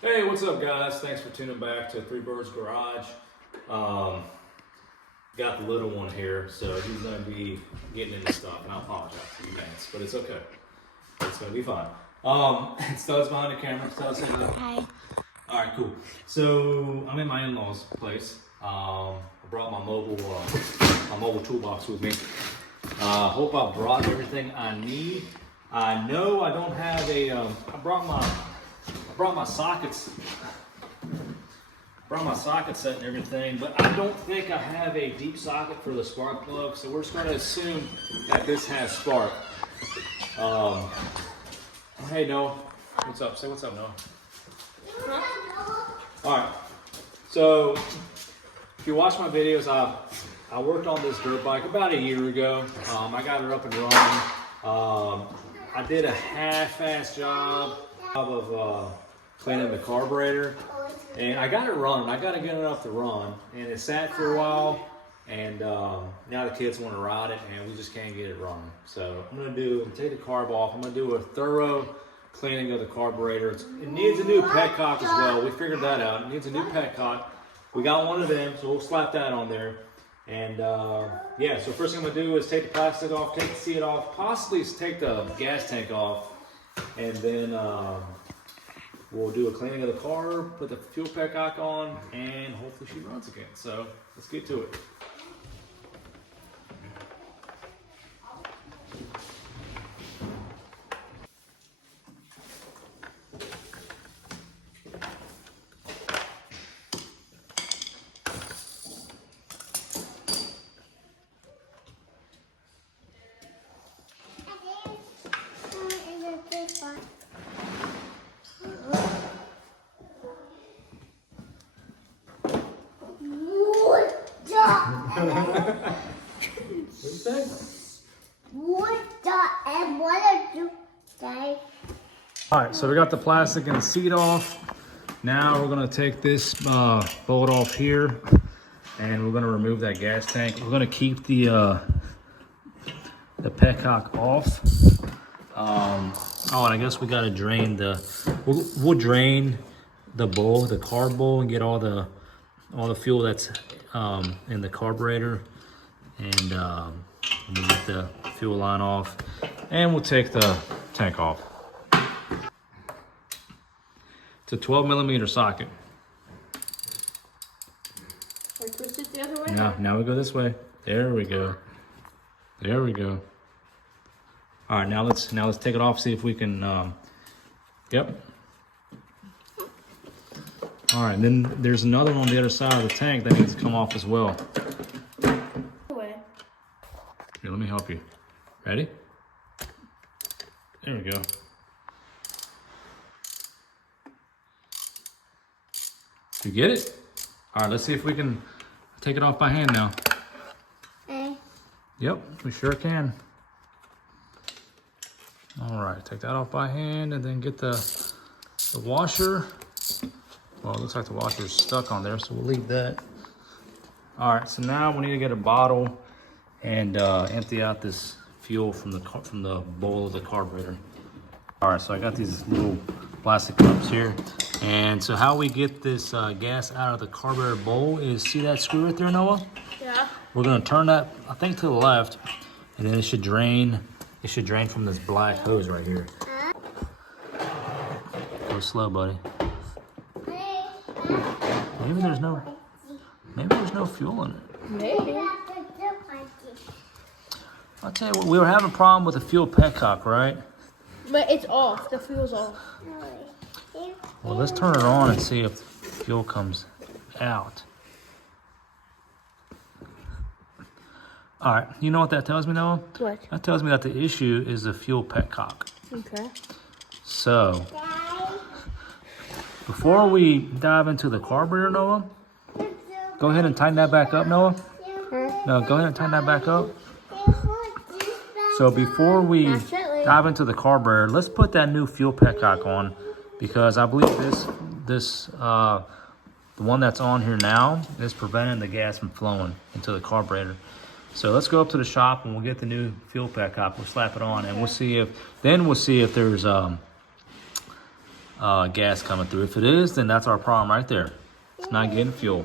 Hey, what's up, guys? Thanks for tuning back to Three Birds Garage. Got the little one here, so he's going to be getting into stuff, and I apologize in advance, but it's okay. It's going to be fine. Stud's behind the camera. Stud's saying hello. Hi. All right, cool. So I'm in my in-laws' place. I brought my mobile toolbox with me. Hope I brought everything I need. I know I don't have a. I brought my sockets. Brought my socket set and everything, but I don't think I have a deep socket for the spark plug, so we're just going to assume that this has spark. Hey, Noah. What's up? Say what's up, Noah. All right. So, if you watch my videos, I worked on this dirt bike about a year ago. I got it up and running. I did a half-ass job of cleaning the carburetor, and I got it running. I got it good enough to run, and it sat for a while, and now the kids want to ride it, and we just can't get it running. So I'm gonna take the carb off. I'm gonna do a thorough cleaning of the carburetor. It needs a new petcock as well. We figured that out. It needs a new petcock. We got one of them, so we'll slap that on there. And yeah, so first thing I'm gonna do is take the plastic off, take the seat off, possibly take the gas tank off, and then we'll do a cleaning of the car, put the fuel petcock on, and hopefully she runs again. So let's get to it. What do you say? All right, so we got the plastic and the seat off. Now we're gonna take this bolt off here, and we're gonna remove that gas tank. We're gonna keep the petcock off. Oh, and I guess we gotta drain we'll drain the bowl, the carb bowl, and get all the fuel that's in the carburetor, and we'll get the fuel line off, and we'll take the tank off. It's a 12 mm socket. Or twist it the other way? Now we go this way. There we go. There we go. All right, now let's take it off. See if we can. Yep. All right, then there's another one on the other side of the tank that needs to come off as well. Here, let me help you. Ready? There we go. You get it? All right, let's see if we can take it off by hand now. Yep, we sure can. All right, take that off by hand, and then get the washer. Well, it looks like the washer's stuck on there, so we'll leave that. All right, so now we need to get a bottle and empty out this fuel from the bowl of the carburetor. All right, so I got these little plastic cups here. And so how we get this gas out of the carburetor bowl is, see that screw right there, Noah? Yeah. We're gonna turn that, I think, to the left, and then it should drain. It should drain from this black hose right here. Go slow, buddy. Maybe there's no fuel in it. Maybe. I'll tell you what, we were having a problem with the fuel petcock, right? But it's off. The fuel's off. Well, let's turn it on and see if the fuel comes out. All right, you know what that tells me, Noah? What? That tells me that the issue is the fuel petcock. Okay. So, before we dive into the carburetor, Noah, go ahead and tighten that back up, Noah. No, go ahead and tighten that back up. So before we dive into the carburetor, let's put that new fuel petcock on, because I believe the one that's on here now is preventing the gas from flowing into the carburetor. So let's go up to the shop and we'll get the new fuel petcock. We'll slap it on, and we'll see if there's gas coming through. If it is, then that's our problem right there. It's not getting fuel.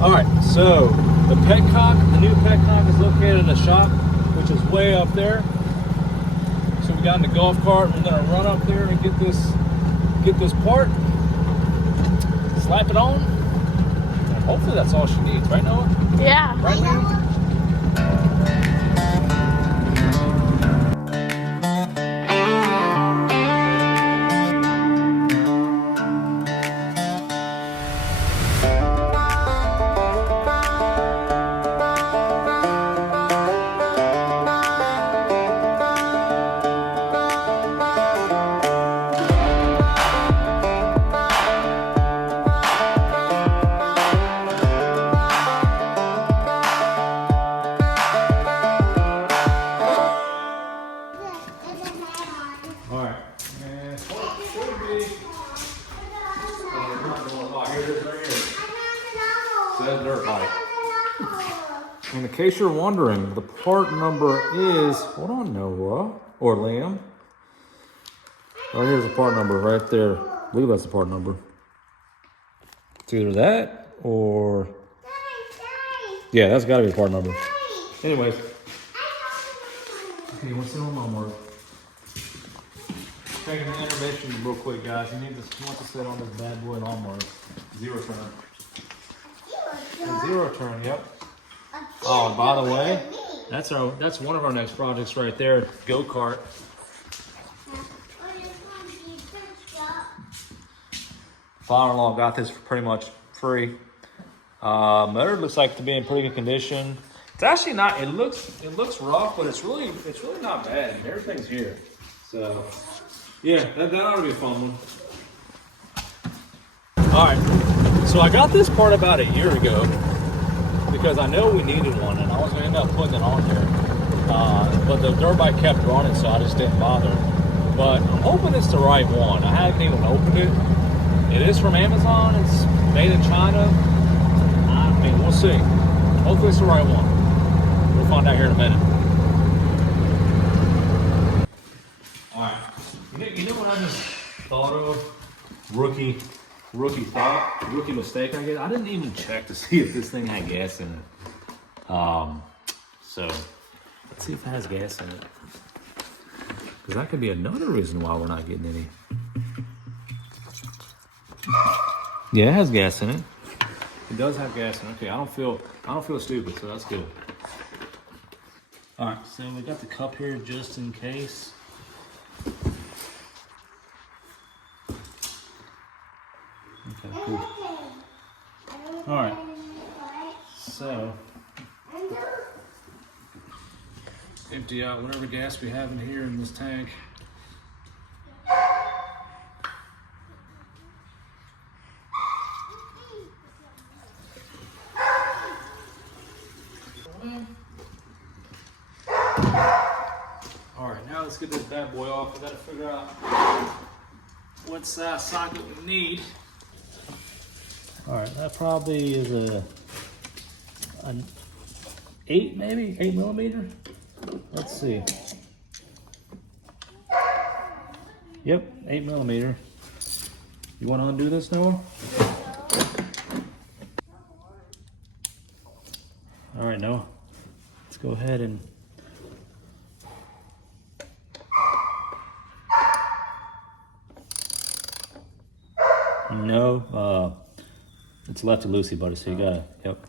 All right, so the petcock, the new petcock is located in the shop, which is way up there. So we got in the golf cart. We're gonna run up there and get this part, slap it on, and hopefully that's all she needs, right, Noah? Yeah. Right, Noah? Dirt bike. And in case you're wondering, the part number is, hold on, Noah, or Liam. Oh, here's the part number right there. I believe that's the part number. It's either that or, yeah, that's gotta be the part number. Anyways. Okay, what's the lawnmower? Taking an intermission real quick, guys. You want to sit on this bad boy lawnmower. Zero turn. Zero turn, yep. Oh, and by the way, that's one of our next projects right there, go-kart. Father-in-law got this for pretty much free. Motor looks like to be in pretty good condition. It's actually not. It looks rough, but it's really not bad. Everything's here. So yeah, that ought to be a fun one. All right. So I got this part about a year ago because I know we needed one, and I was gonna end up putting it on here. But the dirt bike kept running, so I just didn't bother. But I'm hoping it's the right one. I haven't even opened it. It is from Amazon. It's made in China. I mean, we'll see. Hopefully it's the right one. We'll find out here in a minute. All right. You know what I just thought of? Rookie mistake, I guess. I didn't even check to see if this thing had gas in it. So let's see if it has gas in it. Because that could be another reason why we're not getting any. Yeah, it has gas in it. It does have gas in it. Okay, I don't feel stupid, so that's good. All right, so we got the cup here just in case. Okay, cool. All right, so empty out whatever gas we have in here in this tank. All right, now let's get this bad boy off. We gotta figure out what size socket we need. All right, that probably is an 8 maybe, 8 millimeter. Let's see. Yep, 8 millimeter. You want to undo this, Noah? All right, Noah. Let's go ahead and. No, it's lefty loosey, buddy. So you gotta, yep.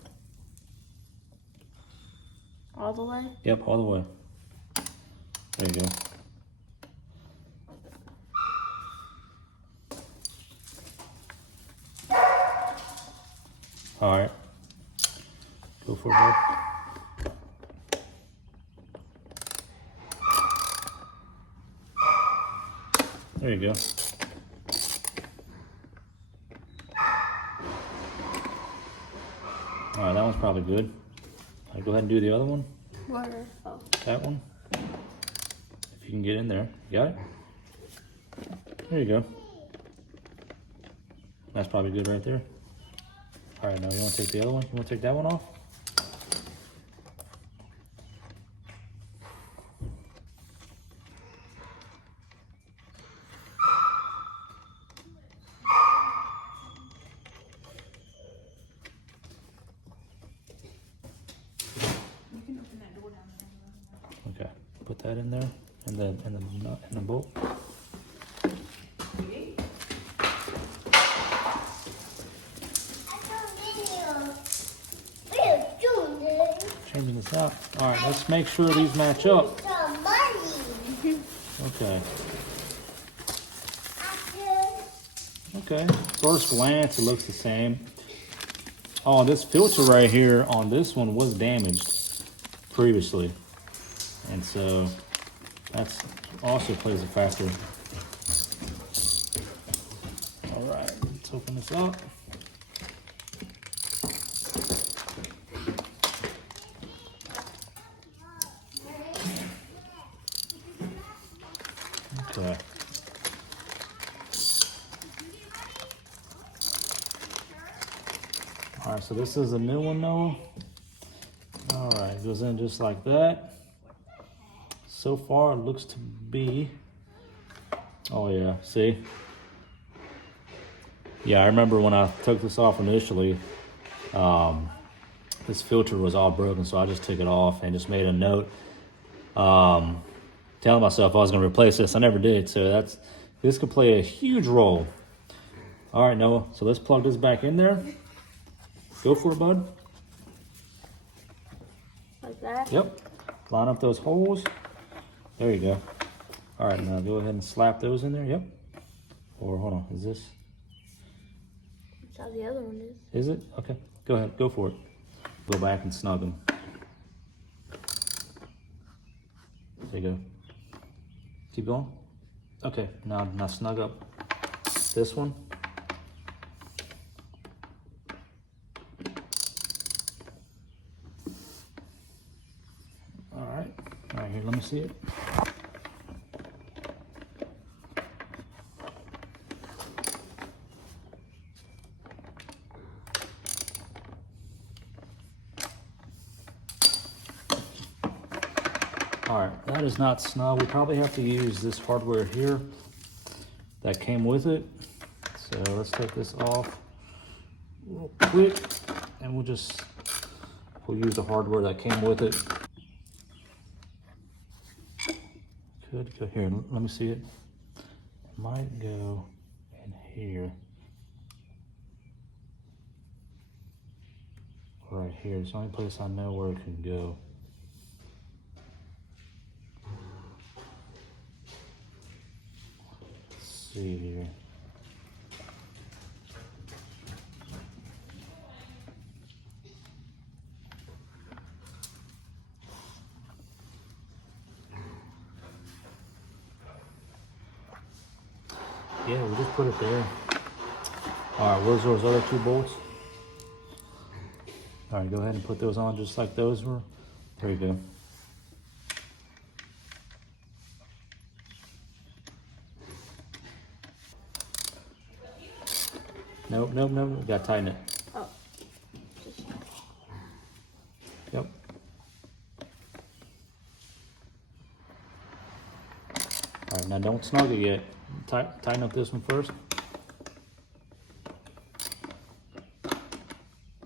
All the way? Yep, all the way. There you go. All right. Go for it, bud. There you go. All right, that one's probably good. I'll go ahead and do the other one. Where? Oh. That one. If you can get in there. You got it? There you go. That's probably good right there. All right, now you want to take the other one? You want to take that one off? that in there, and the bolt. Changing this out. All right, let's make sure these match up. Okay. Okay. First glance, it looks the same. Oh, this filter right here on this one was damaged previously, and so that's also plays a factor. All right, let's open this up. Okay. All right, so this is a new one, Noah. All right, goes in just like that. So far, it looks to be. Oh yeah, see. Yeah, I remember when I took this off initially, this filter was all broken, so I just took it off and just made a note, telling myself I was going to replace this. I never did, so this could play a huge role. All right, Noah, so let's plug this back in there. Go for it, bud. Like that? Yep. Line up those holes. There you go. All right, now go ahead and slap those in there. Yep. Or hold on, is this? That's how the other one is. Is it? Okay. Go ahead, go for it. Go back and snug them. There you go. Keep going. Okay, now snug up this one. All right, here, let me see it. All right, that is not snug. We probably have to use this hardware here that came with it. So let's take this off real quick, and we'll use the hardware that came with it. Could go here. Let me see it. It might go in here. Right here. It's the only place I know where it can go. See here. Yeah, we'll just put it there. All right, where's those other two bolts? All right, go ahead and put those on just like those were. There you go. Nope, we gotta tighten it. Oh. Yep. All right, now don't snug it yet. Tighten up this one first.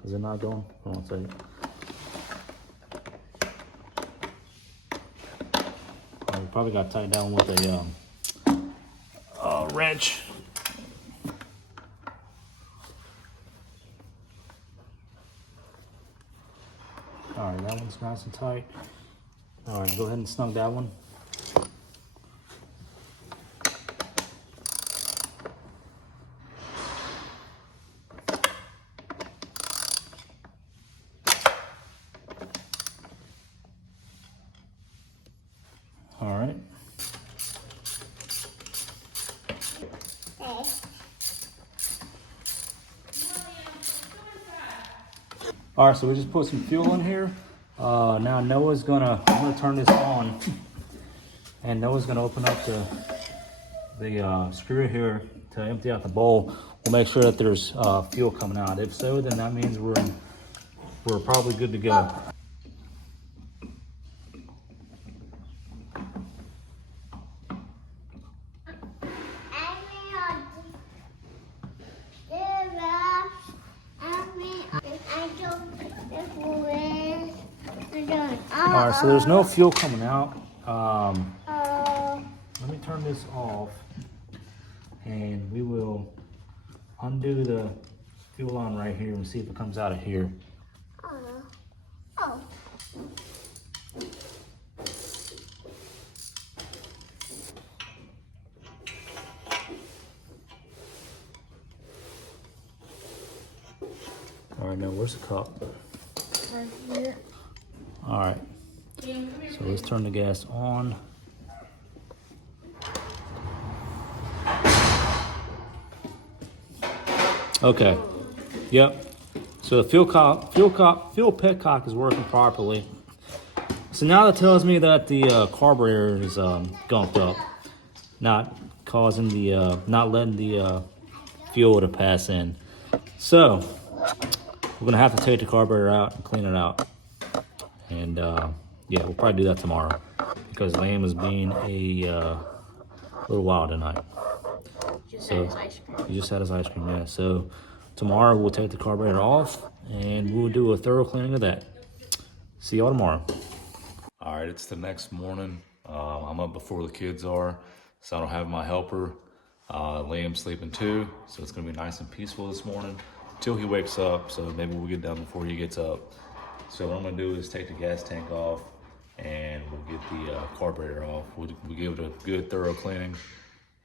Is it not going? Hold on a second. We probably got to tighten down with a wrench. All right, that one's nice and tight. All right, go ahead and snug that one. All right. All right, so we just put some fuel in here. Now I'm gonna turn this on, and Noah's gonna open up the screw here to empty out the bowl. We'll make sure that there's fuel coming out. If so, then that means we're probably good to go. All right, so there's no fuel coming out. Let me turn this off and we will undo the fuel line right here and see if it comes out of here. Oh. All right, now where's the cup? Right here. All right, so let's turn the gas on. Okay, yep. So the fuel petcock is working properly. So now that tells me that the carburetor is gunked up, not causing the, not letting the fuel to pass in. So we're gonna have to take the carburetor out and clean it out. And yeah, we'll probably do that tomorrow because Lamb is being a little wild tonight. Just had his ice cream. He just had his ice cream, yeah. So tomorrow we'll take the carburetor off and we'll do a thorough cleaning of that. See y'all tomorrow. All right, it's the next morning. I'm up before the kids are, so I don't have my helper. Liam's sleeping too, so it's gonna be nice and peaceful this morning until he wakes up. So maybe we'll get done before he gets up. So what I'm gonna do is take the gas tank off and we'll get the carburetor off. We'll give it a good thorough cleaning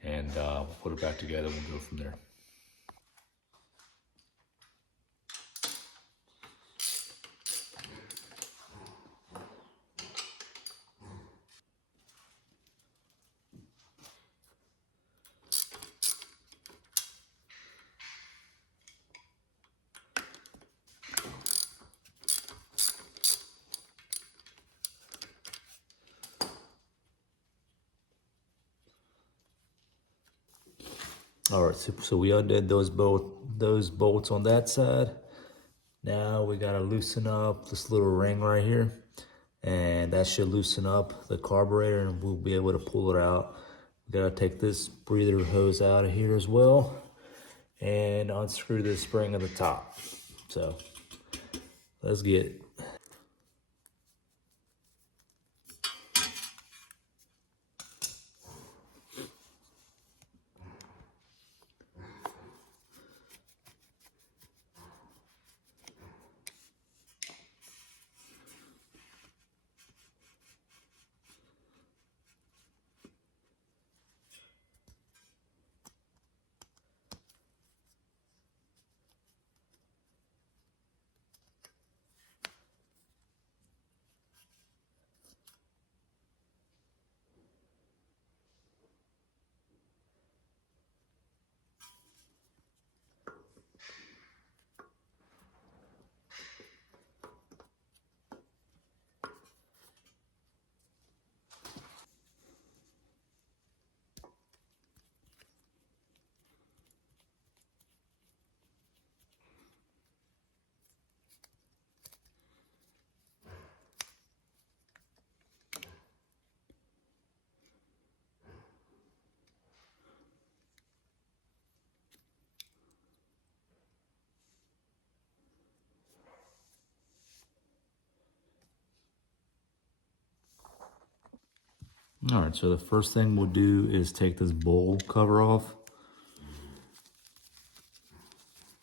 and we'll put it back together and we'll go from there. All right, so we undid those bolts on that side. Now we gotta loosen up this little ring right here, and that should loosen up the carburetor and we'll be able to pull it out. We gotta take this breather hose out of here as well and unscrew the spring at the top. So let's get it. All right, so the first thing we'll do is take this bowl cover off.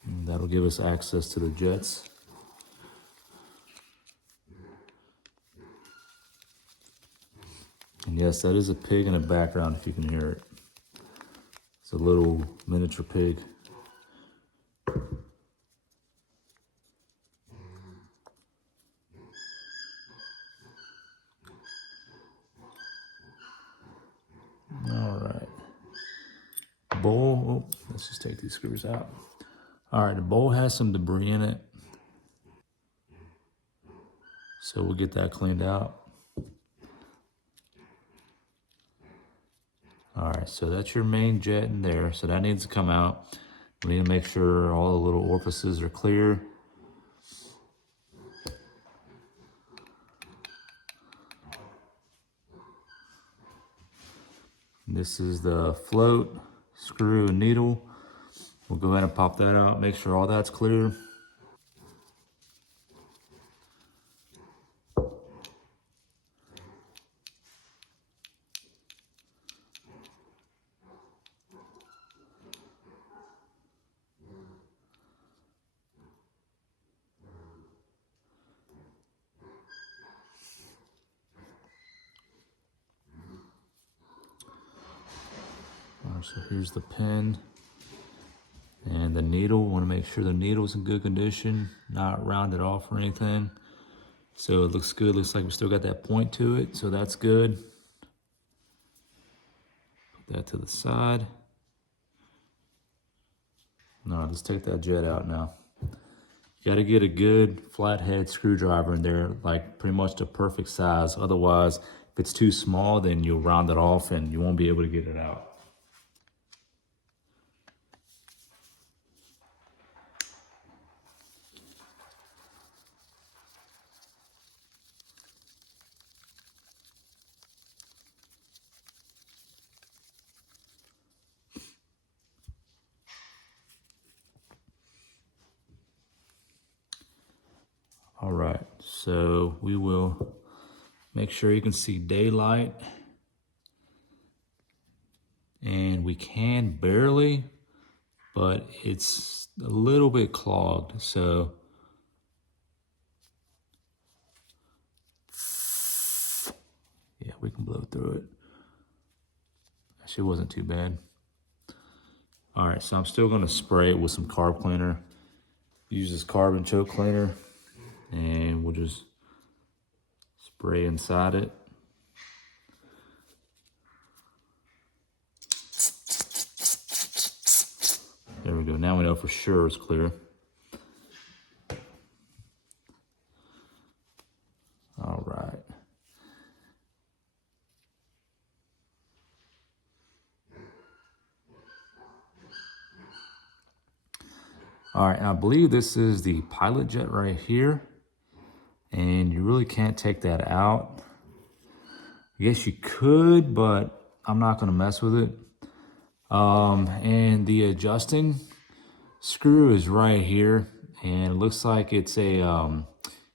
And that'll give us access to the jets. And yes, that is a pig in the background if you can hear it. It's a little miniature pig. All right. Bowl, oh, let's just take these screws out. All right, the bowl has some debris in it. So we'll get that cleaned out. All right, so that's your main jet in there. So that needs to come out. We need to make sure all the little orifices are clear. This is the float, screw, and needle. We'll go ahead and pop that out, make sure all that's clear. So here's the pin and the needle. Want to make sure the needle's in good condition, not rounded off or anything. So it looks good. Looks like we still got that point to it, so that's good. Put that to the side. No, let's take that jet out now. You got to get a good flathead screwdriver in there, like pretty much the perfect size. Otherwise, if it's too small, then you'll round it off and you won't be able to get it out. All right, so we will make sure you can see daylight. And we can barely, but it's a little bit clogged, so yeah, we can blow through it. Actually, it wasn't too bad. All right, so I'm still gonna spray it with some carb cleaner. Use this carbon choke cleaner, and we'll just spray inside it. There we go, now we know for sure it's clear. All right. All right, and I believe this is the pilot jet right here, and you really can't take that out. I guess you could, but I'm not gonna mess with it. And the adjusting screw is right here, and it looks like it's a,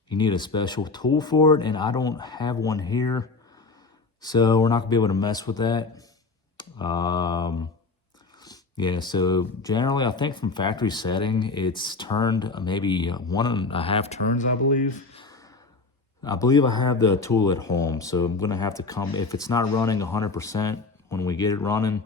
you need a special tool for it, and I don't have one here, so we're not gonna be able to mess with that. Yeah, so generally, I think from factory setting, it's turned maybe 1.5 turns, I believe. I believe I have the tool at home, so I'm gonna have to come, if it's not running 100% when we get it running,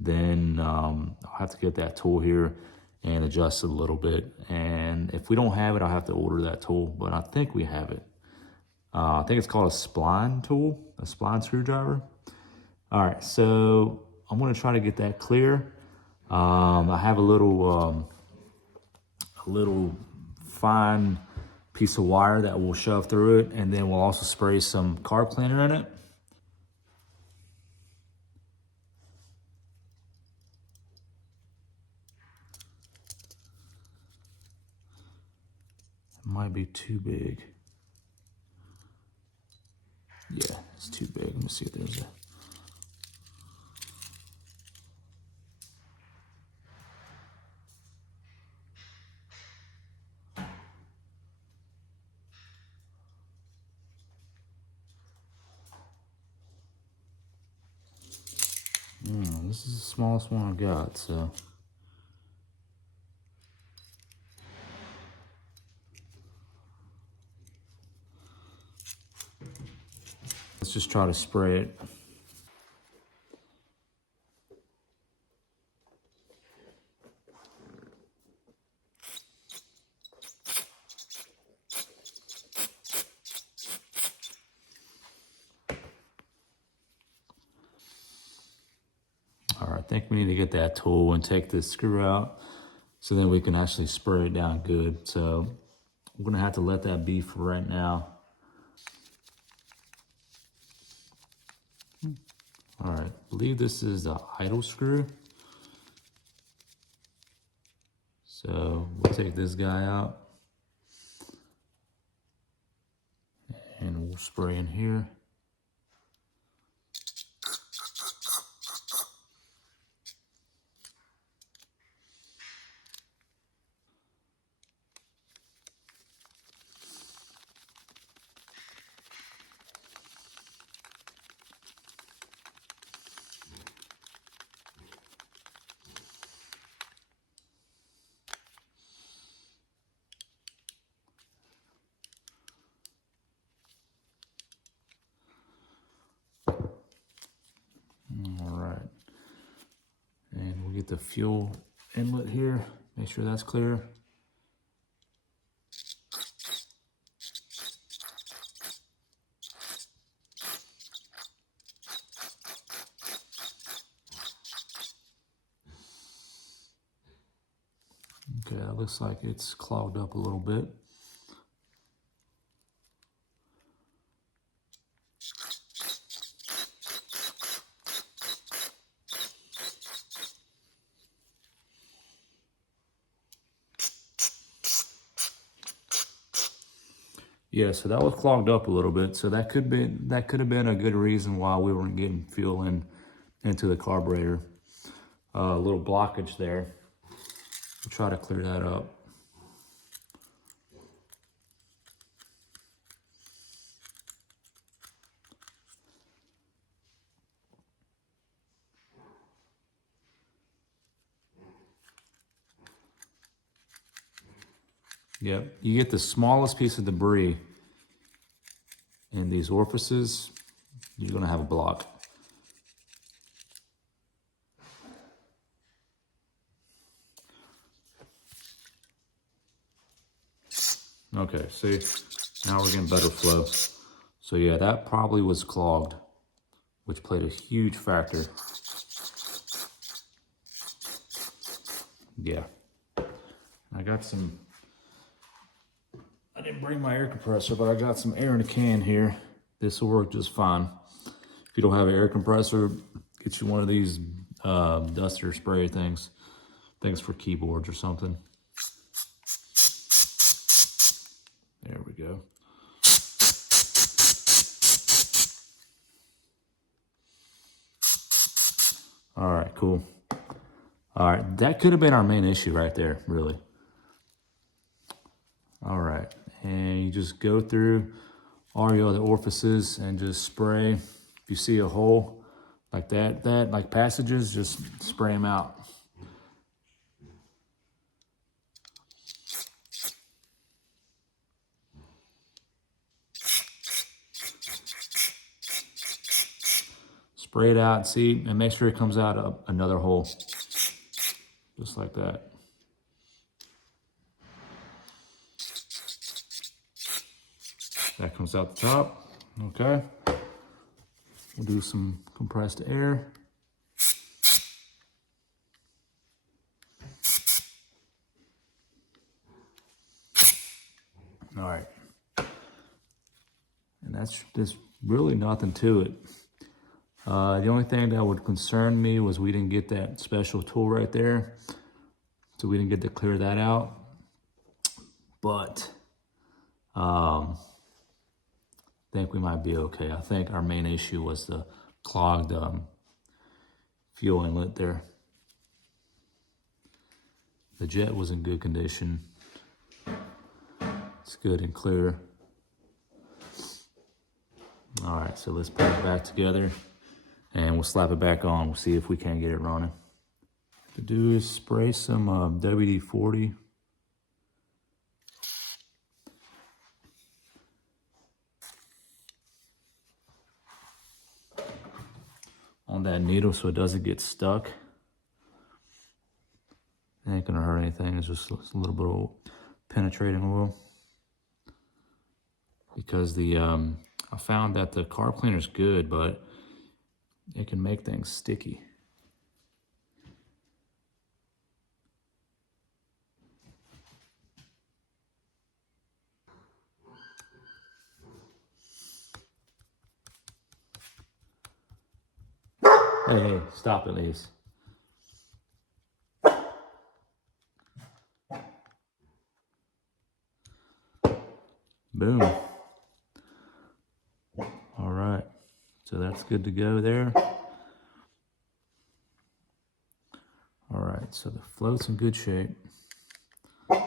then I'll have to get that tool here and adjust it a little bit. And if we don't have it, I'll have to order that tool, but I think we have it. I think it's called a spline tool, a spline screwdriver. All right, so I'm gonna try to get that clear. I have a little fine piece of wire that we'll shove through it, and then we'll also spray some carb cleaner in it. It might be too big. Yeah, it's too big. Let me see if there's a... this is the smallest one I've got, so. Let's just try to spray it. All right, I think we need to get that tool and take this screw out so then we can actually spray it down good. So I'm gonna have to let that be for right now. All right, I believe this is the idle screw. So we'll take this guy out and we'll spray in here. get the fuel inlet here. Make sure that's clear. Okay, that looks like it's clogged up a little bit. Yeah, so that was clogged up a little bit. So that could have been a good reason why we weren't getting fuel into the carburetor. A little blockage there. We'll try to clear that up. Yep, you get the smallest piece of debris in these orifices, you're gonna have a block. Okay, see, now we're getting better flow. So yeah, that probably was clogged, which played a huge factor. Yeah, I got some, I didn't bring my air compressor, but I got some air in a can here. This will work just fine. If you don't have an air compressor, get you one of these duster spray things for keyboards or something. There we go. All right, cool. All right, that could have been our main issue right there, really. All right, and you just go through all your other orifices and just spray. If you see a hole like that like passages, just spray them out. Spray it out, see, and make sure it comes out another hole, just like that. That comes out the top, okay. We'll do some compressed air. All right, and there's really nothing to it. The only thing that would concern me was we didn't get that special tool right there, so we didn't get to clear that out. But I think we might be okay. I think our main issue was the clogged fuel inlet there. The jet was in good condition. It's good and clear. All right, so let's put it back together and we'll slap it back on. We'll see if we can get it running. What to do is spray some WD-40. On that needle so it doesn't get stuck. It ain't gonna hurt anything. It's just a little bit of penetrating oil. Because the I found that the carb cleaner's good, but it can make things sticky. Hey, stop it, Lise. Boom. All right, so that's good to go there. All right, so the float's in good shape. Spray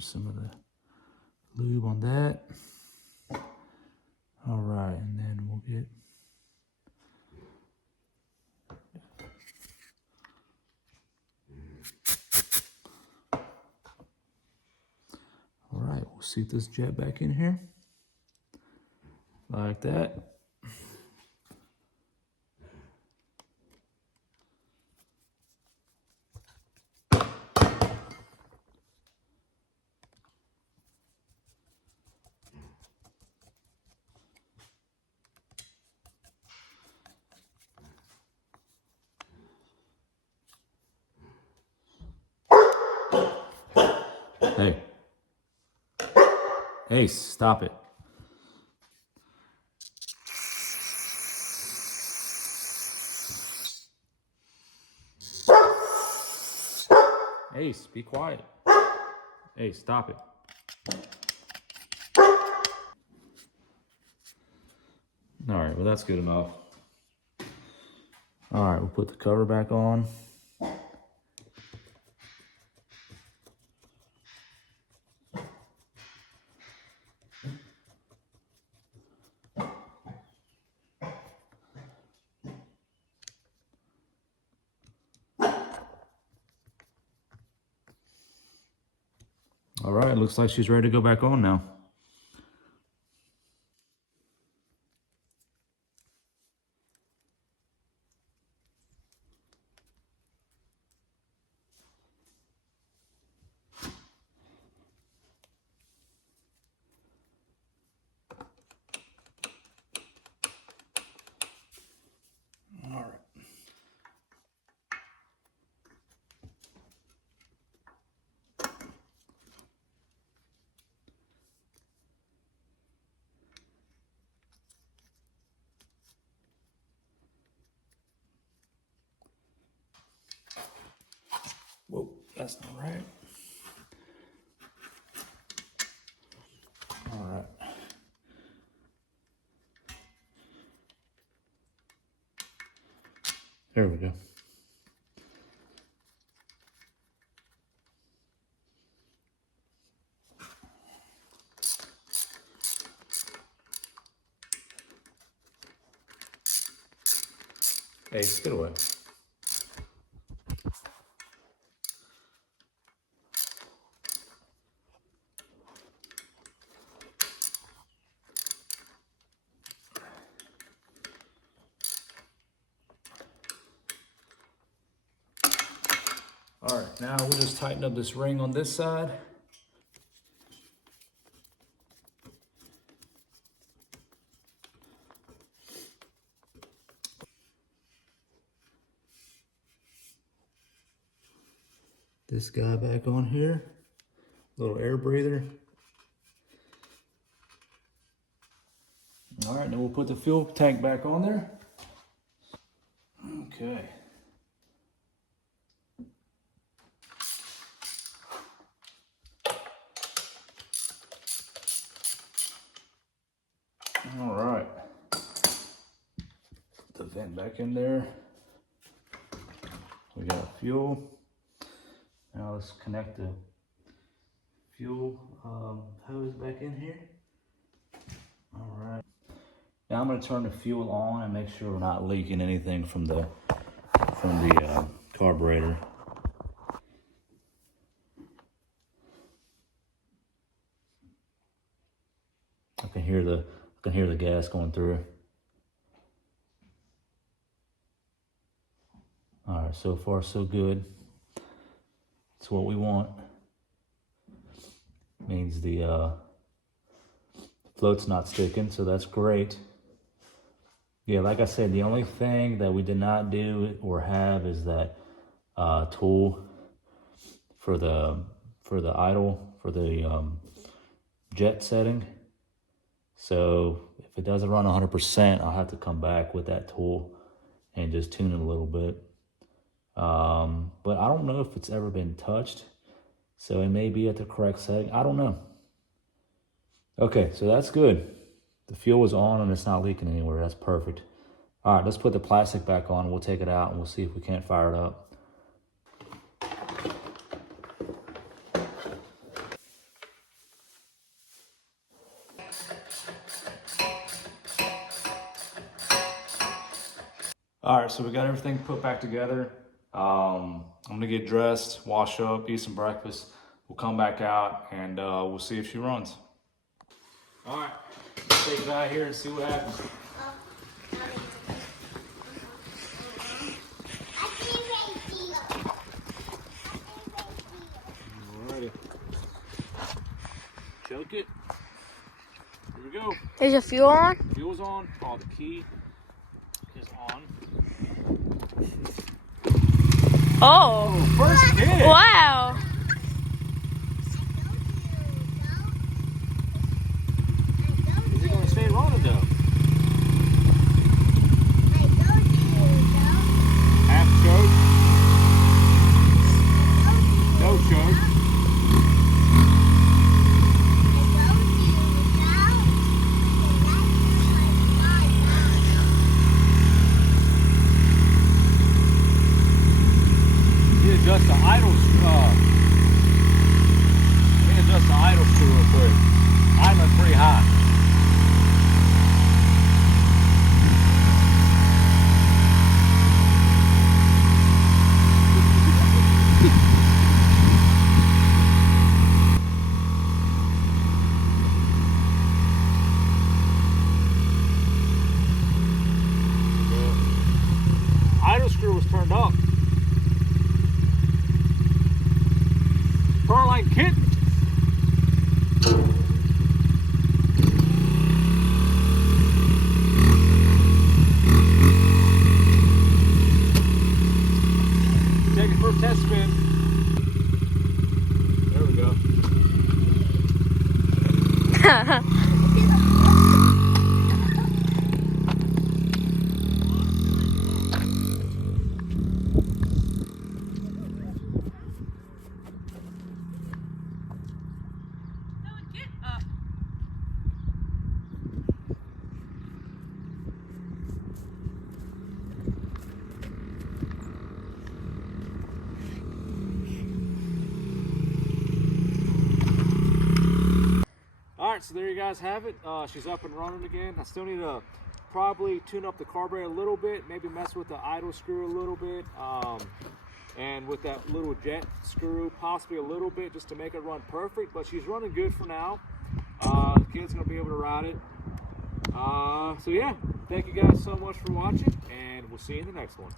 some of the lube on that. All right, and then we'll get all right, we'll seat this jet back in here. Like that. Hey. Hey, stop it. Ace, be quiet. Hey, stop it. All right, well, that's good enough. All right, we'll put the cover back on. All right, looks like she's ready to go back on now. All right. Whoa, that's not right. All right. There we go. Hey, get away. All right, now we'll just tighten up this ring on this side. This guy back on here, little air breather. All right, then we'll put the fuel tank back on there. Okay. All right. Put the vent back in there. We got fuel. Now let's connect the fuel hose back in here. All right. Now I'm going to turn the fuel on and make sure we're not leaking anything from the carburetor. I can hear the gas going through. All right, so far so good. It's what we want. Means the float's not sticking, so that's great. Yeah, like I said, the only thing that we did not do or have is that tool for the idle, for the jet setting. So if it doesn't run 100%, I'll have to come back with that tool and just tune it a little bit. But I don't know if it's ever been touched, so it may be at the correct setting. I don't know. Okay, so that's good. The fuel is on and it's not leaking anywhere. That's perfect. All right, let's put the plastic back on. We'll take it out and we'll see if we can't fire it up. All right, so we got everything put back together. I'm gonna get dressed, wash up, eat some breakfast. We'll come back out and we'll see if she runs. All right, let's take it out here and see what happens. Alrighty. Choke it. Here we go. Is the fuel on? Fuel's on. Oh, the key is on. Oh. First hit. Wow. Oh. Pearline kitten. Take it for a test spin. There we go. Alright, so there you guys have it. She's up and running again. I still need to probably tune up the carburetor a little bit, maybe mess with the idle screw a little bit, and with that little jet screw possibly a little bit just to make it run perfect, but she's running good for now. The kid's going to be able to ride it. So yeah, thank you guys so much for watching, and we'll see you in the next one.